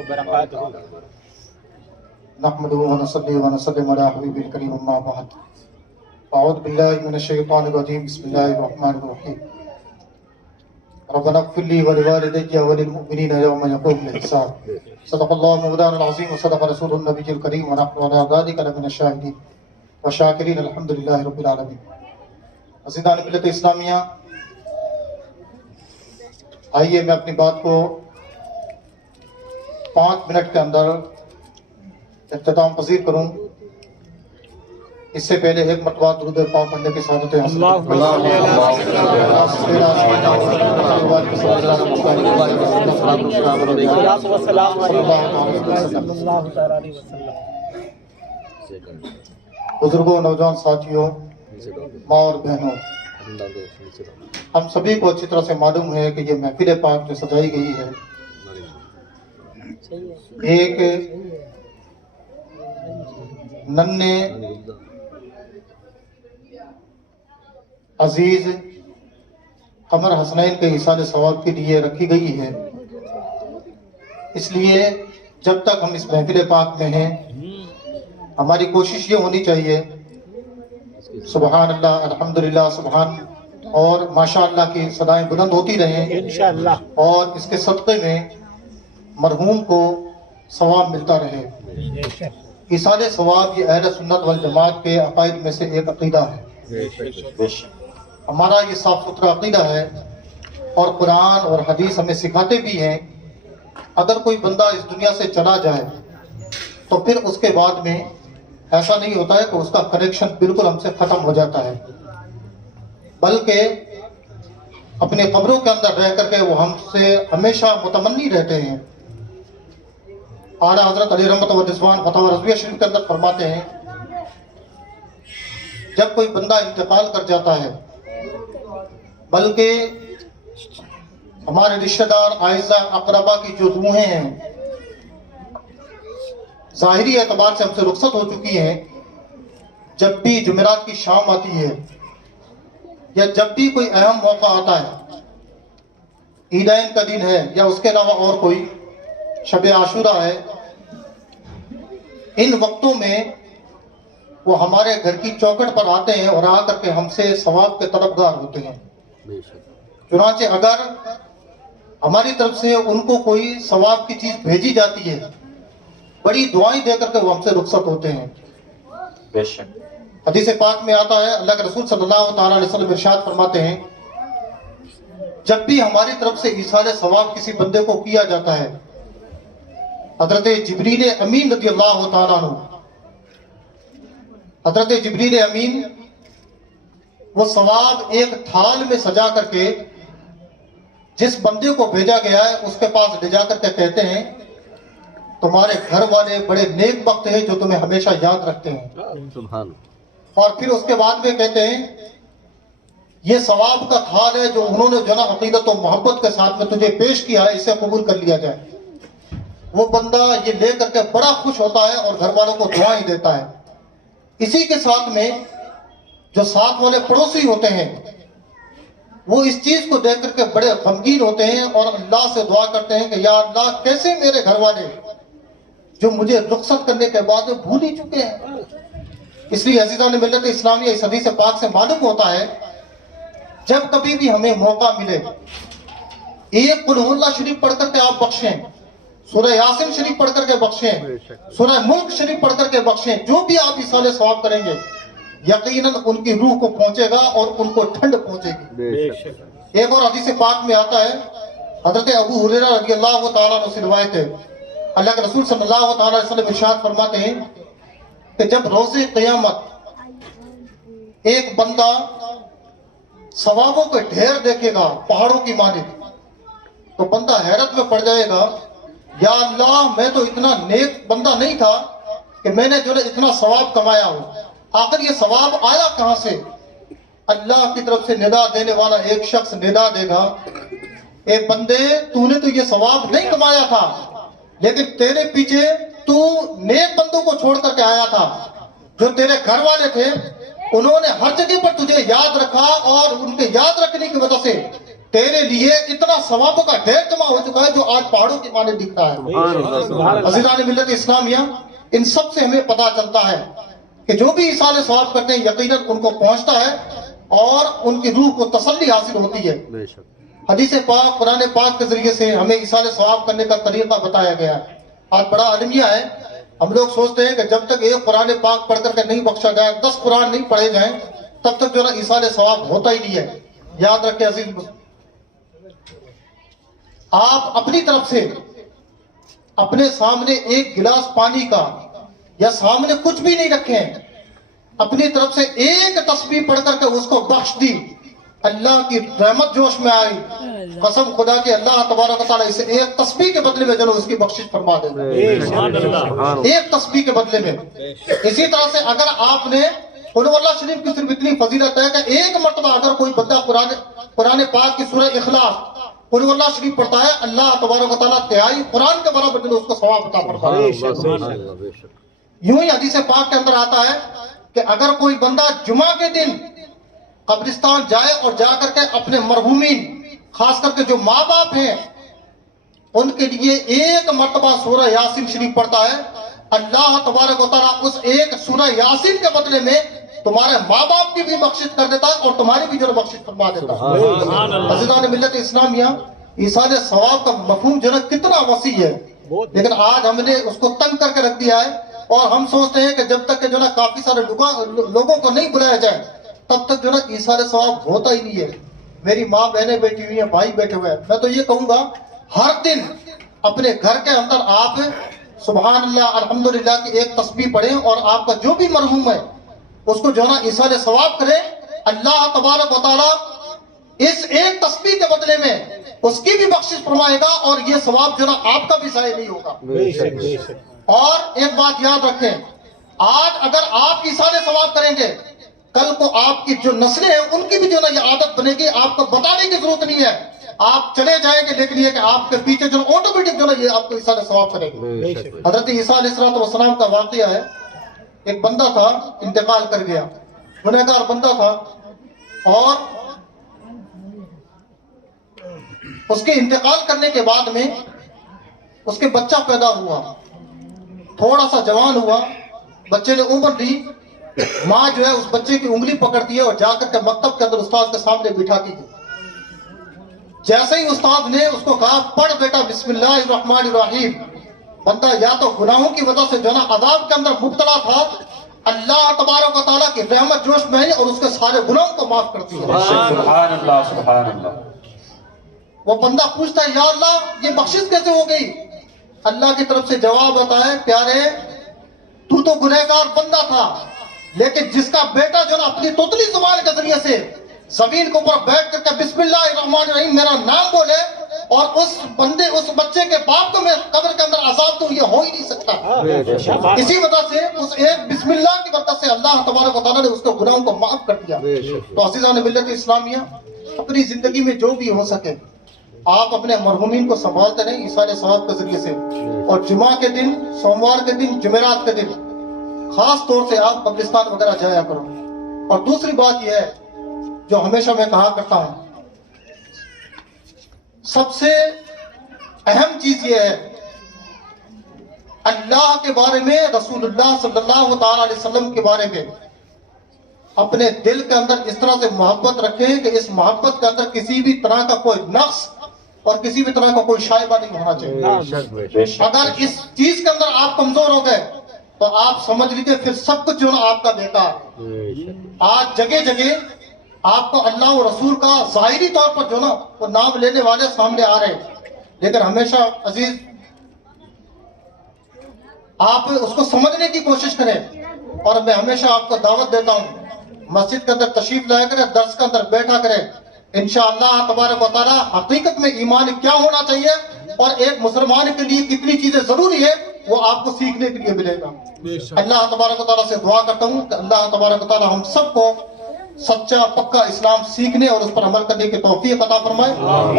وبركاته. نحمده ونصلي ونسلم على حبيبه الكريم أما بعد. أعوذ بالله من الشيطان الرجيم. بسم الله الرحمن الرحيم. ربنا اغفر لي ولوالدي وللمؤمنين يوم يقوم الحساب. صدق الله مولانا العظيم وصدق رسوله النبي الكريم ونحن على ذلك لمن الشاهدين والشاكرين الحمد لله رب العالمين. عزیزان ملت اسلامیہ، آئیے میں اپنی بات کو 5 منٹ کے اندر اختتام پذیر کروں. اس سے پہلے ایک مرتبہ درود پاک پڑھنے کی سعادت حاصل بزرگوں، نوجوان ساتھیوں، ماں اور بہنوں، ہم سبھی کو اچھی طرح سے معلوم ہے کہ یہ محفل پاک جو سجائی گئی ہے ایک ننھے عزیز قمر حسنین کے ایصال ثواب کے لیے رکھی گئی ہے. اس لیے جب تک ہم اس محفل پاک میں ہیں ہماری کوشش یہ ہونی چاہیے سبحان اللہ، الحمدللہ، سبحان اور ماشاءاللہ کی صدائیں بلند ہوتی رہیں انشاءاللہ، اور اس کے صدقے میں مرحوم کو ثواب ملتا رہے. ایصال ثواب یہ اہل سنت والجماعت کے عقائد میں سے ایک عقیدہ ہے. ہمارا یہ صاف ستھرا عقیدہ ہے اور قرآن اور حدیث ہمیں سکھاتے بھی ہیں اگر کوئی بندہ اس دنیا سے چلا جائے تو پھر اس کے بعد میں ایسا نہیں ہوتا ہے کہ اس کا کنیکشن بالکل ہم سے ختم ہو جاتا ہے، بلکہ اپنے قبروں کے اندر رہ کر کے وہ ہم سے ہمیشہ متمنی رہتے ہیں. اعلیٰ حضرت علی رحمت و رضوان فتح رضویہ شریف کے اندر فرماتے ہیں جب کوئی بندہ انتقال کر جاتا ہے بلکہ ہمارے رشتہ دار اعزا اقربا کی جو روحیں ہیں ظاہری اعتبار سے ہم سے رخصت ہو چکی ہیں، جب بھی جمعرات کی شام آتی ہے یا جب بھی کوئی اہم موقع آتا ہے، عیدین کا دن ہے یا اس کے علاوہ اور کوئی شب عاشورہ ہے، ان وقتوں میں وہ ہمارے گھر کی چوکھٹ پر آتے ہیں اور آ کر کے ہم سے ثواب کے طلبگار ہوتے ہیں. چنانچہ اگر ہماری طرف سے ان کو کوئی ثواب کی چیز بھیجی جاتی ہے بڑی دعائیں دے کر کے وہ ہم سے رخصت ہوتے ہیں. بے شک حدیث پاک میں آتا ہے، اللہ کے رسول صلی اللہ تعالیٰ علیہ وسلم ارشاد فرماتے ہیں جب بھی ہماری طرف سے ایصال ثواب کسی بندے کو کیا جاتا ہے، حضرت جبریل امین رضی اللہ تعالیٰ عنہ، حضرت جبریل امین وہ ثواب ایک تھال میں سجا کر کے جس بندے کو بھیجا گیا ہے اس کے پاس لے جا کر کے کہتے ہیں تمہارے گھر والے بڑے نیک بخت ہیں جو تمہیں ہمیشہ یاد رکھتے ہیں. اور پھر اس کے بعد میں کہتے ہیں یہ ثواب کا تھال ہے جو انہوں نے جو نا عقیدت و محبت کے ساتھ میں تجھے پیش کیا ہے، اسے قبول کر لیا جائے. وہ بندہ یہ لے کر کے بڑا خوش ہوتا ہے اور گھر والوں کو دعائیں دیتا ہے. اسی کے ساتھ میں جو ساتھ والے پڑوسی ہوتے ہیں وہ اس چیز کو دیکھ کر کے بڑے غمگین ہوتے ہیں اور اللہ سے دعا کرتے ہیں کہ یا اللہ کیسے میرے گھر والے جو مجھے رخصت کرنے کے بعد میں بھول ہی چکے ہیں. اس لیے عزیزان ملت اسلامیہ اس حدیث پاک سے معلوم ہوتا ہے جب کبھی بھی ہمیں موقع ملے ایک قل ہو اللہ شریف پڑھ کر کے آپ بخشیں، سورہ یاسین شریف پڑھ کر کے بخشیں، سورہ ملک شریف پڑھ کر کے بخشیں، جو بھی آپ ایصال ثواب کریں گے یقیناً ان کی روح کو پہنچے گا اور ان کو ٹھنڈ پہنچے گی. ایک اور حدیث پاک میں آتا ہے، حضرت ابو ہریرہ رضی اللہ تعالیٰ عنہ سے روایت ہے، اللہ کے رسول صلی اللہ تعالیٰ علیہ وسلم ارشاد فرماتے ہیں کہ جب روز قیامت ایک بندہ ثوابوں کے ڈھیر دیکھے گا پہاڑوں کی مانند تو بندہ حیرت میں پڑ جائے گا، یا اللہ میں تو اتنا نیک بندہ نہیں تھا کہ میں نے جو اتنا ثواب کمایا ہو، آخر یہ ثواب آیا کہاں سے؟ اللہ کی طرف سے ندا دینے والا ایک شخص ندا دے گا، اے بندے تو نے تو یہ ثواب نہیں کمایا تھا لیکن تیرے پیچھے تو نیک بندوں کو چھوڑ کر کے آیا تھا، جو تیرے گھر والے تھے انہوں نے ہر جگہ پر تجھے یاد رکھا اور ان کے یاد رکھنے کی وجہ سے تیرے لیے اتنا ثوابوں کا ڈھیر جمع ہو چکا ہے جو آج پہاڑوں کے مانے دکھ رہا ہے۔ عزیزان ملت اسلامیہ، ان سب سے ہمیں پتا چلتا ہے کہ جو بھی ایصال ثواب کرتے ہیں یقیناً ان کو پہنچتا ہے اور ان کی روح کو تسلی حاصل ہوتی ہے۔ حدیث پاک، قرآن پاک کے ذریعے سے ہمیں ایصال ثواب کرنے کا طریقہ بتایا گیا ہے۔ آج بڑا المیہ ہے، ہم لوگ سوچتے ہیں کہ جب تک ایک قرآن پاک پڑھ کر کے نہیں بخشا جائے، 10 قرآن نہیں پڑھے جائیں، تب تک جو نا ایصال ثواب ہوتا ہی نہیں ہے۔ یاد رکھیں عزیز، آپ اپنی طرف سے اپنے سامنے ایک گلاس پانی کا یا سامنے کچھ بھی نہیں رکھیں، اپنی طرف سے ایک تسبیح پڑھ کر کے اس کو بخش دی، اللہ کی رحمت جوش میں آئی، قسم خدا کہ اللہ تبارک و تعالیٰ اسے ایک تسبیح کے بدلے میں جو اس کی بخشش فرما دے گا، ایک تسبیح کے بدلے میں۔ اسی طرح سے اگر آپ نے قل هو اللہ شریف کی صرف اتنی فضیلت ہے کہ ایک مرتبہ اگر کوئی بندہ قرآن پاک کی سورہ اخلاص قل هو اللہ شریف پڑھتا ہے، اللہ تبارک و تعالیٰ تہائی قرآن کے برابر جو اس کو ثواب عطا فرماتا ہے۔ یوں ہی حدیث پاک کے اندر آتا ہے کہ اگر کوئی بندہ جمعہ کے دن قبرستان جائے اور جا کر کے اپنے مرحومین، خاص کر کے جو ماں باپ ہیں، ان کے لیے ایک مرتبہ سورہ یاسین شریف پڑھتا ہے، اللہ تبارک و تعالیٰ اس ایک سورہ یاسین کے بدلے میں تمہارے ماں باپ کی بھی بخشش کر دیتا ہے اور تمہاری بھی جو بخشش فرما دیتا ہے۔ عزیزان ملت اسلامیہ، ایصال ثواب کا مفہوم جو ہے کتنا وسیع ہے، لیکن آج ہم نے اس کو تنگ کر کے رکھ دیا ہے اور ہم سوچتے ہیں کہ جب تک کہ جو ہے کافی سارے لوگوں کو نہیں بلایا جائے تب تک جو ہے ایصال ثواب ہوتا ہی نہیں ہے۔ میری ماں بہنیں بیٹھی ہوئی ہیں، بھائی بیٹھے ہوئے ہیں، میں تو یہ کہوں گا ہر دن اپنے گھر کے اندر آپ سبحان اللہ الحمدللہ کی ایک تسبیح پڑھیں اور آپ کا جو بھی مرحوم ہے اس کو جو ہے نا ایصال ثواب کریں، اللہ تبارک و تعالیٰ اس ایک تسبیح کے بدلے میں اس کی بھی بخشش فرمائے گا اور یہ ثواب جو ہے نا آپ کا بھی ضائع نہیں ہوگا۔ اور ایک بات یاد رکھیں، آج اگر آپ ایصال ثواب کریں گے، کل کو آپ کی جو نسلیں ہیں ان کی بھی جو ہے نا یہ عادت بنے گی، آپ کو بتانے کی ضرورت نہیں ہے، آپ چلے جائیں گے، لیکن یہ کہ آپ کے پیچھے جو آٹومیٹک جو ہے یہ آپ کو ایصال ثواب کرے گی۔ حضرت عیسیٰ علیہ السلام کا واقعہ ہے، ایک بندہ تھا انتقال کر گیا، گنہگار بندہ تھا، اور اس کے انتقال کرنے کے بعد میں اس کے بچہ پیدا ہوا، تھوڑا سا جوان ہوا، بچے نے عمر لی، ماں جو ہے اس بچے کی انگلی پکڑتی ہے اور جا کر کے مکتب کے اندر استاد کے سامنے بٹھاتی ہے۔ جیسے ہی استاد نے اس کو کہا پڑھ بیٹا بسم اللہ الرحمن الرحیم، بندہ یا تو گناہوں کی وجہ سے جو نا عذاب کے اندر مبتلا تھا، اللہ تبارک و تعالیٰ کی رحمت جوش میں آئی اور اس کے سارے گناہوں کو معاف کرتی ہے۔ سبحان اللہ سبحان اللہ۔ وہ بندہ پوچھتا ہے یا اللہ یہ بخشش کیسے ہو گئی؟ اللہ کی طرف سے جواب آتا ہے پیارے تو گنہگار بندہ تھا، لیکن جس کا بیٹا جو نا اپنی توتلی زبان کے ذریعے سے زمین کے اوپر بیٹھ کر کے بسم اللہ الرحمن الرحیم میرا نام بولے اور اس بچے کے باپ کو میں قبر کے اندر عذاب دوں، یہ ہو ہی نہیں سکتا۔ اسی وجہ سے اس ایک بسم اللہ کی برکت سے اللہ تبارک و تعالیٰ نے اس کے گناہوں کو معاف کر دیا۔ تو عزیزان ملت اسلامیہ، اپنی زندگی میں جو بھی ہو سکے آپ اپنے مرحومین کو سنبھالتے رہیں ایصال ثواب کے ذریعے سے، اور جمعہ کے دن، سوموار کے دن، جمعرات کے دن خاص طور سے آپ قبرستان وغیرہ جایا کرو۔ اور دوسری بات یہ ہے جو ہمیشہ میں کہا کرتا ہوں، سب سے اہم چیز یہ ہے اللہ کے بارے میں، رسول اللہ صلی اللہ تعالی علیہ وسلم کے بارے میں اپنے دل کے اندر اس طرح سے محبت رکھیں کہ اس محبت کے اندر کسی بھی طرح کا کوئی نقص اور کسی بھی طرح کا کوئی شائبہ نہیں ہونا چاہیے۔ اگر اس چیز کے اندر آپ کمزور ہو گئے تو آپ سمجھ لیجیے پھر سب کچھ جو نا آپ کا بیکار۔ آج جگہ جگہ آپ کو اللہ و رسول کا ظاہری طور پر جو نا وہ نام لینے والے سامنے آ رہے ہیں، لیکن ہمیشہ عزیز آپ اس کو سمجھنے کی کوشش کریں۔ اور میں ہمیشہ آپ کو دعوت دیتا ہوں مسجد کے اندر تشریف لایا کریں، درس کے اندر بیٹھا کریں، انشاءاللہ تبارک و تعالی حقیقت میں ایمان کیا ہونا چاہیے اور ایک مسلمان کے لیے کتنی چیزیں ضروری ہے وہ آپ کو سیکھنے کے لیے ملے گا۔ اللہ تبارک و تعالیٰ سے دعا کرتا ہوں کہ اللہ تبارک و تعالیٰ ہم سب کو سچا پکا اسلام سیکھنے اور اس پر عمل کرنے کی توفیق عطا فرمائے،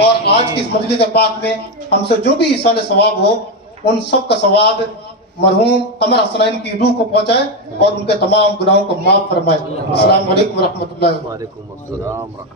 اور آج کی اس مجلس پاک میں ہم سے جو بھی ایصال ثواب ہو ان سب کا ثواب مرحوم قمر حسنین کی روح کو پہنچائے اور ان کے تمام گناہوں کو معاف فرمائے۔ السلام علیکم ورحمۃ اللہ۔ وعلیکم السلام۔